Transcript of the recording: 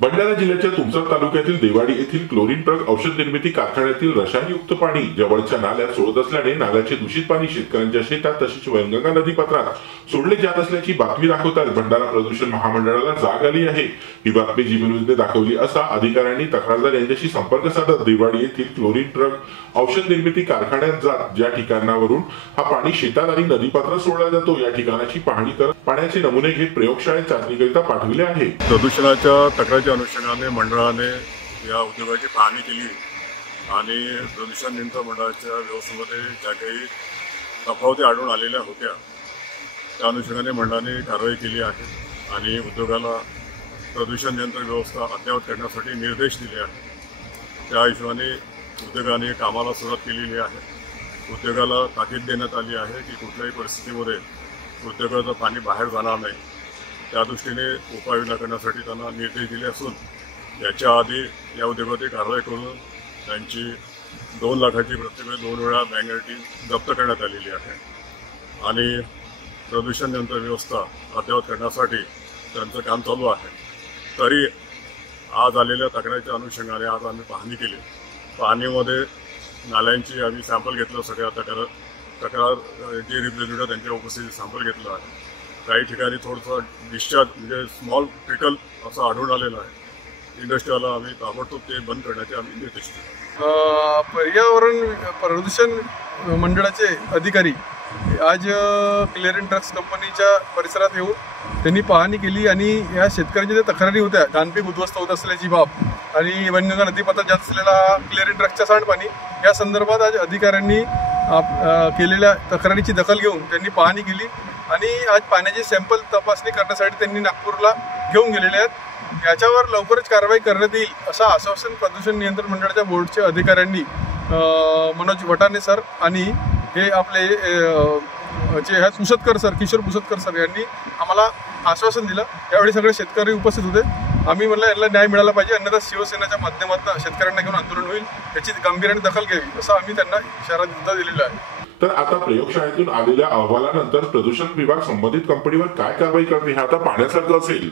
भंडारा जिल्ह्याच्या तुमसर तालुक्यातील देवाडी येथील क्लोरीन ट्रक औषध निर्मिती कारखान्यातील रसायनयुक्त पाणी जवळच्या नाल्यात सोडत असल्याने नाल्याचे दूषित पाणी शेतकऱ्यांच्या शेतात तसेच वैनगंगा नदीपात्रात सोडले जात असल्याची बातमी दाखवतात भंडारा प्रदूषण महामंडळाला जाग आली आहे। ही बातमी जी न्यूजने दाखवली असता अधिकाऱ्यांनी तक्रारदार यांच्याशी संपर्क साधत देवाडी येथील क्लोरीन ट्रक औषध निर्मिती कारखान्यात जात ज्या ठिकाणावरून हा पाणी शेतात आणि नदीपात्रात सोडला जातो या ठिकाणाची पाहणी करत पाण्याचे नमुने घेत प्रयोगशाळेत चाचणीकरिता पाठविले आहे। प्रदूषणाच्या तक्रारीच्या अनुषंगाने मंडळाने या उद्योगाची पाहणी केली आणि प्रदूषण नियंत्रण मंडळाच्या व्यवस्थेमध्ये ज्या काही तफावती आढळून आलेल्या होत्या त्या अनुषंगाने मंडळाने कारवाई केली आहे आणि उद्योगाला प्रदूषण नियंत्रण व्यवस्था अद्ययावत करण्यासाठी निर्देश दिले आहेत। त्या हिशोबाने उद्योगाने कामाला सुरुवात केलेली आहे। उद्योगाला ताकीद देण्यात आली आहे की कुठल्याही परिस्थितीमध्ये उद्योगाचं पाणी बाहेर जाणार नाही त्या दृष्टीने उपाययोजना करण्यासाठी त्यांना निर्देश दिले असून याच्या आधी या उद्योगाची कारवाई करून त्यांची 2 लाखाची प्रत्येक 2 वेळा बँक गॅरंटी जप्त करण्यात आलेली आहे आणि प्रदूषण नियंत्रण व्यवस्था अद्ययावत करण्यासाठी त्यांचं काम चालू आहे। तरी आज आलेल्या तक्रारीच्या अनुषंगाने आज आम्ही पाहणी केली। पाहणीमध्ये नाल्यांची आम्ही सॅम्पल घेतलं, सगळ्या तक्रार जे रिप्रेझेंटेटिव्ह त्यांच्या उपस्थितीत सॅम्पल घेतलं आहे। काही ठिकाणी थोडंसं डिस्चार्ज म्हणजे स्मॉल ट्रिकल असं आढळून आलेलं आहे। इंडस्ट्रीला आम्ही ताबडतोब ते बंद करण्याचे आम्ही निर्देश दिले। पर्यावरण प्रदूषण मंडळाचे अधिकारी आज क्लिअरिंग ट्रक्स कंपनीच्या परिसरात येऊन त्यांनी पाहणी केली आणि या शेतकऱ्यांच्या ज्या तक्रारी होत्या धानपीक उद्ध्वस्त होत असल्याची बाब आणि वैनगंगा नदीपात्रात जात असलेला क्लिअरिंग ट्रकचा सांडपाणी या संदर्भात आज अधिकाऱ्यांनी केलेल्या तक्रारीची दखल घेऊन त्यांनी पाहणी केली आणि आज पाण्याचे सॅम्पल तपासणी करण्यासाठी त्यांनी नागपूरला घेऊन गेलेले आहेत। याच्यावर लवकरच कारवाई करण्यात येईल असं आश्वासन प्रदूषण नियंत्रण मंडळाच्या बोर्डच्या अधिकाऱ्यांनी मनोज वटाने सर आणि हे आपले जे आहेत पुसतकर सर, किशोर पुसतकर सर यांनी आम्हाला आश्वासन दिलं। यावेळी सगळे शेतकरी उपस्थित होते। आम्ही म्हणलं यांना न्याय मिळाला पाहिजे, अन्यथा शिवसेनेच्या माध्यमातून शेतकऱ्यांना घेऊन आंदोलन होईल, याची गांभीर्याने दखल घ्यावी असं आम्ही त्यांना इशारा दिलेला आहे। तर आता प्रयोगशाळेतून आलेल्या अहवालानंतर प्रदूषण विभाग संबंधित कंपनीवर काय कारवाई करते हे आता पाहण्यासारखं असेल।